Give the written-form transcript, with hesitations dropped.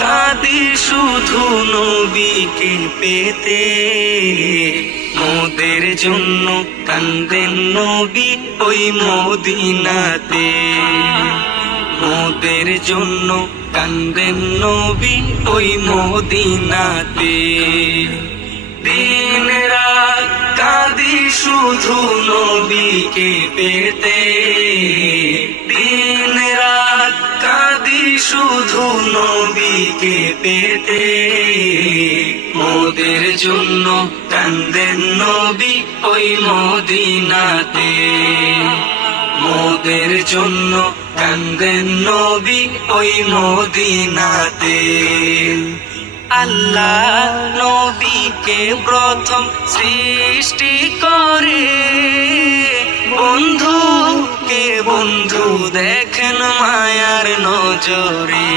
কাঁদি শুধু নবীকে পেতে, মোদের জন্য কান্দেন নবী ওই মদিনাতে। মোদের জন্য কান্দেন নবী ওই মদিনাতে। দিন রাত কাঁদি শুধু নবীকে পেতে, দিন রাত কাঁদি শুধু নবীকে পেতে। মোদের জন্য কান্দেন নবী ওই মদিনাতে। মোদের জন্য কান্দেন নবী ওই মদিনাতে। আল্লাহ নবীকে প্রথম সৃষ্টি করে, বন্ধুকে বন্ধু দেখেন মায়ার নজরে।